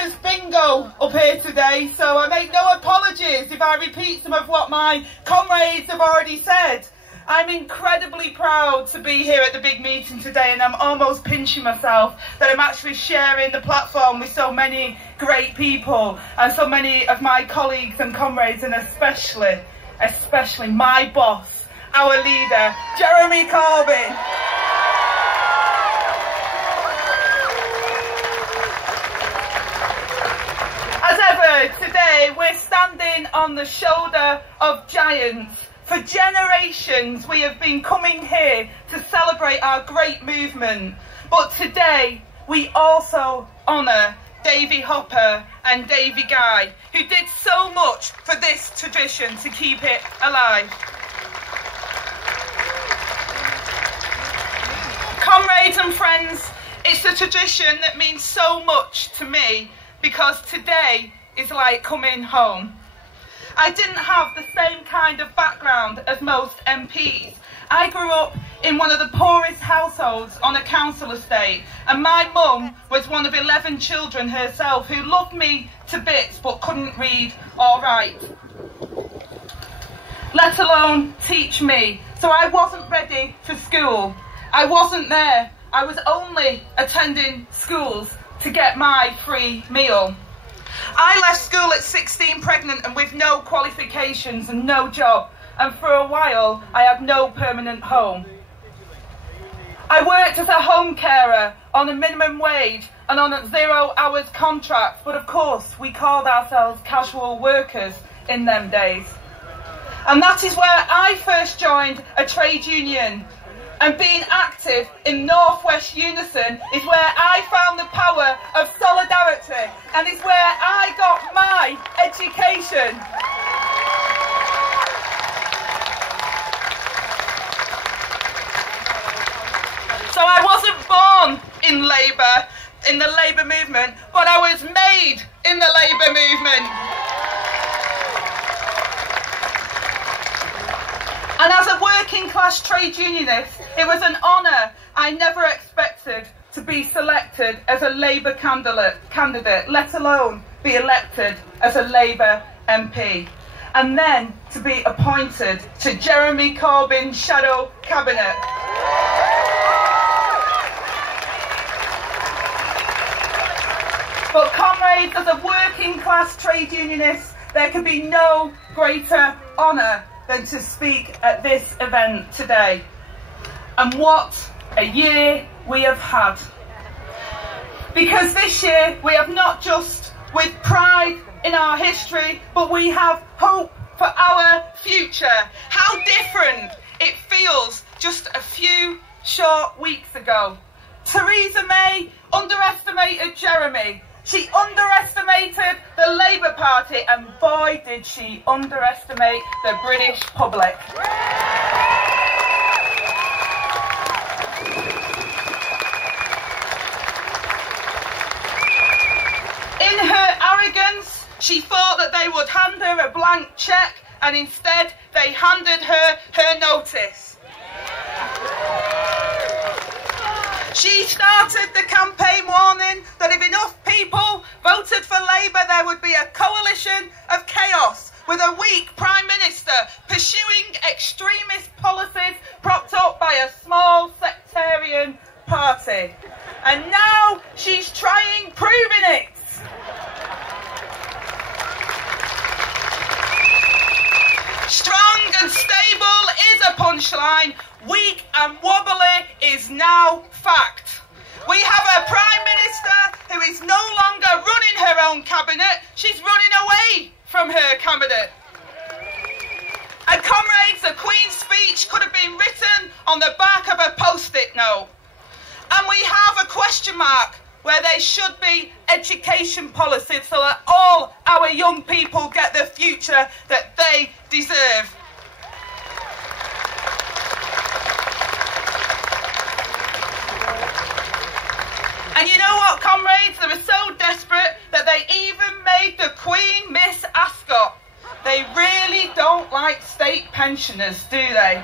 speakers bingo up here today, so I make no apologies if I repeat some of what my comrades have already said. I'm incredibly proud to be here at the big meeting today, and I'm almost pinching myself that I'm actually sharing the platform with so many great people and so many of my colleagues and comrades, and especially my boss, our leader, Jeremy Corbyn. As ever, today we're standing on the shoulder of giants. For generations we have been coming here to celebrate our great movement, but today we also honour Davy Hopper and Davy Guy, who did so much for this tradition to keep it alive. Comrades and friends, it's a tradition that means so much to me because today is like coming home. I didn't have the same kind of background as most MPs. I grew up in one of the poorest households on a council estate, and my mum was one of 11 children herself who loved me to bits but couldn't read or write, let alone teach me. So I wasn't ready for school. I wasn't there. I was only attending schools to get my free meal. I left school at 16 pregnant and with no qualifications and no job, and for a while I had no permanent home. I worked as a home carer on a minimum wage and on a 0 hours contract, but of course we called ourselves casual workers in them days. And that is where I first joined a trade union. And being active in North West Unison is where I found the power of solidarity, and is where I got my education. So I wasn't born in Labour, in the Labour movement, but I was made in the Labour movement. And as a working class trade unionist, it was an honour. I never expected to be selected as a Labour candidate, let alone be elected as a Labour MP. And then to be appointed to Jeremy Corbyn's shadow cabinet. But comrades, as a working class trade unionist, there can be no greater honour than to speak at this event today. And what a year we have had. Because this year we have not just with pride in our history, but we have hope for our future. How different it feels just a few short weeks ago. Theresa May underestimated Jeremy. She underestimated the Labour Party, and boy did she underestimate the British public. In her arrogance, she thought that they would hand her a blank cheque, and instead they handed her her notice. She started the campaign warning that if enough people voted for Labour, there would be a coalition of chaos with a weak Prime Minister pursuing extremist policies propped up by a small sectarian party. And now she's proving it. Strong and stable is a punchline. Weak and wobbly is now fact. We have a Prime Minister who is no longer running her own cabinet, she's running away from her cabinet. And comrades, the Queen's speech could have been written on the back of a post-it note. And we have a question mark where there should be education policies so that all our young people get the future that they deserve. And you know what, comrades? They were so desperate that they even made the Queen Miss Ascot. They really don't like state pensioners, do they?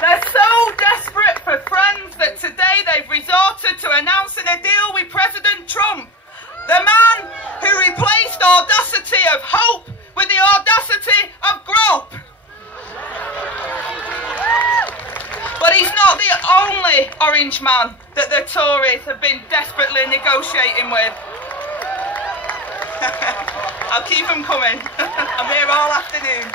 They're so desperate for friends that today they've resorted to announcing a deal with President Trump, the man who replaced audacity of hope with the audacity of grope. But he's not the only orange man that the Tories have been desperately negotiating with. I'll keep them coming. I'm here all afternoon.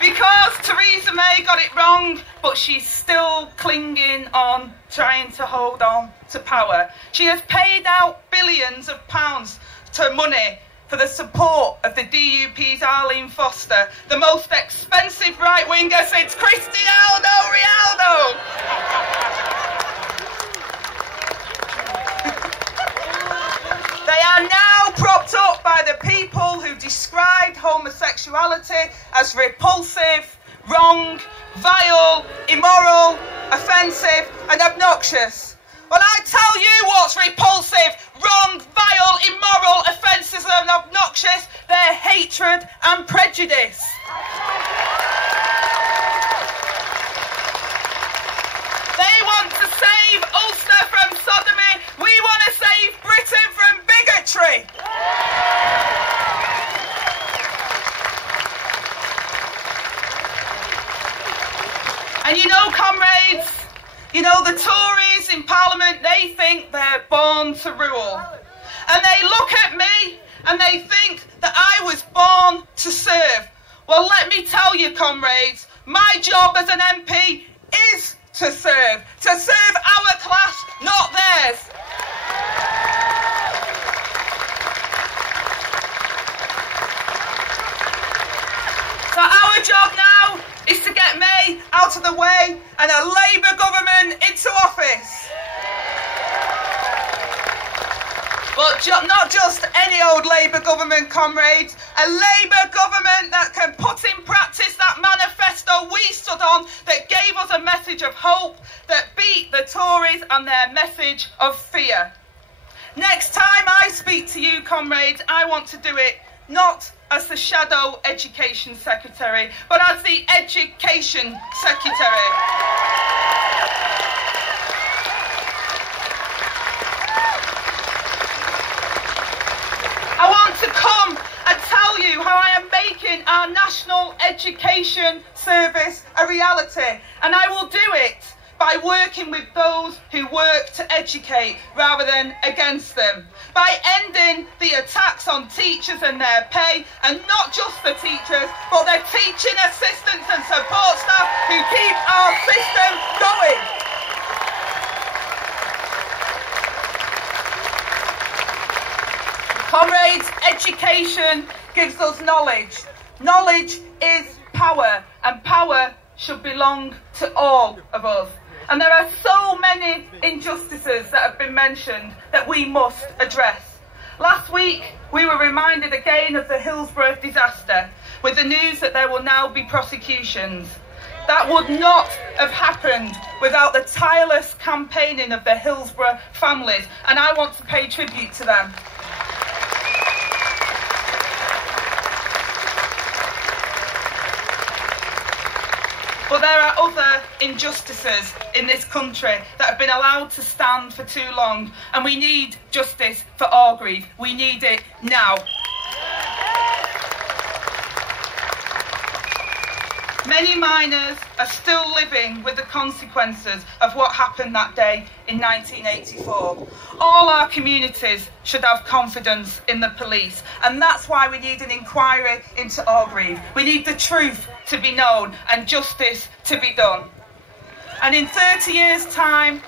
Because Theresa May got it wrong, but she's still clinging on, trying to hold on to power. She has paid out billions of pounds to money for the support of the DUP's Arlene Foster, the most expensive right-winger since Cristiano Ronaldo. They are now propped up by the people who described homosexuality as repulsive, wrong, vile, immoral, offensive and obnoxious. Well, I tell you what's repulsive, wrong, vile, immoral, offensive and obnoxious. Their hatred and prejudice. They want to save Ulster from sodomy. We want to save Britain from bigotry. And you know, comrades, you know, the Tories in Parliament, they think they're born to rule. And they look at me and they think that I was born to serve. Well, let me tell you, comrades, my job as an MP is to serve our class, not theirs. So our job now is to get May out of the way and a Labour government into office. But not just any old Labour government, comrades. A Labour government that can put in practice that manifesto we stood on, that gave us a message of hope, that beat the Tories and their message of fear. Next time I speak to you, comrades, I want to do it not as the Shadow Education Secretary, but as the Education Secretary. I want to come and tell you how I am making our National Education Service a reality, and I will do it by working with those who work to educate rather than against them, by ending the attacks on teachers and their pay, and not just the teachers, but the teaching assistants and support staff who keep our system going. Comrades, education gives us knowledge. Knowledge is power, and power should belong to all of us. And there are so many injustices that have been mentioned that we must address. Last week, we were reminded again of the Hillsborough disaster, with the news that there will now be prosecutions. That would not have happened without the tireless campaigning of the Hillsborough families, and I want to pay tribute to them. But there are other injustices in this country that have been allowed to stand for too long, and we need justice for Orgreave. We need it now. Many miners are still living with the consequences of what happened that day in 1984. All our communities should have confidence in the police, and that's why we need an inquiry into Orgreave. We need the truth to be known and justice to be done. And in 30 years' time,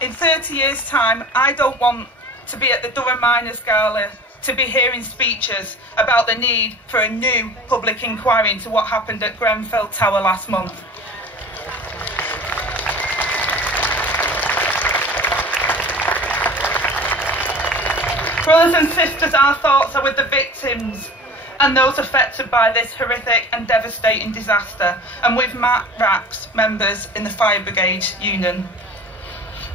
I don't want to be at the Durham Miners' Gala to be hearing speeches about the need for a new public inquiry into what happened at Grenfell Tower last month. Brothers and sisters, our thoughts are with the victims and those affected by this horrific and devastating disaster, and with Matt Rack's members in the Fire Brigade Union.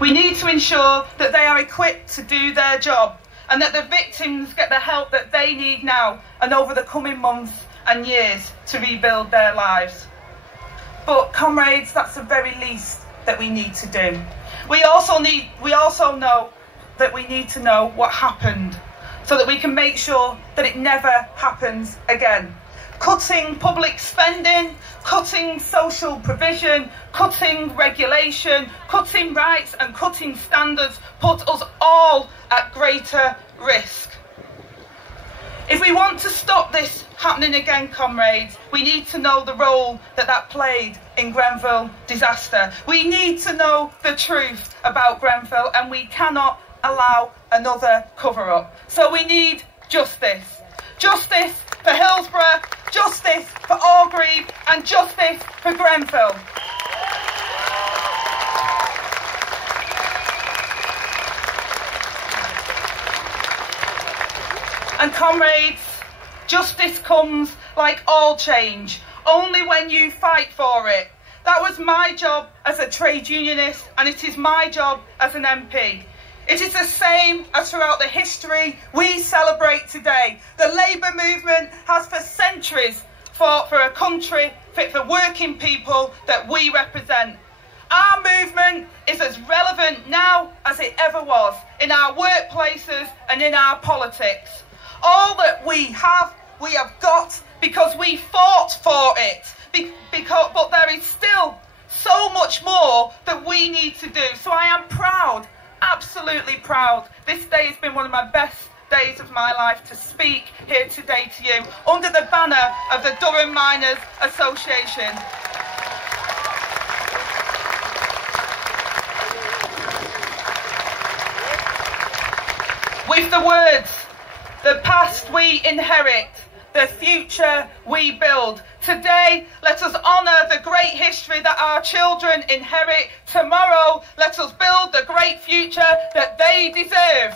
We need to ensure that they are equipped to do their job, and that the victims get the help that they need now and over the coming months and years to rebuild their lives. But comrades, that's the very least that we need to do. We also know that we need to know what happened so that we can make sure that it never happens again. Cutting public spending, cutting social provision, cutting regulation, cutting rights and cutting standards put us all at greater risk. If we want to stop this happening again, comrades, we need to know the role that played in Grenfell disaster. We need to know the truth about Grenfell, and we cannot allow another cover-up. So we need justice. Justice for Hillsborough, justice for Orgreave, and justice for Grenfell. And comrades, justice comes, like all change, only when you fight for it. That was my job as a trade unionist, and it is my job as an MP. It is the same as throughout the history we celebrate today. The Labour movement has for centuries fought for a country fit for working people that we represent. Our movement is as relevant now as it ever was, in our workplaces and in our politics. All that we have got because we fought for it. But there is still so much more that we need to do. So I am proud, absolutely proud. This day has been one of my best days of my life to speak here today to you under the banner of the Durham Miners Association. With the words, "The past we inherit, the future we build." Today, let us honour the great history that our children inherit. Tomorrow, let us build the great future that they deserve.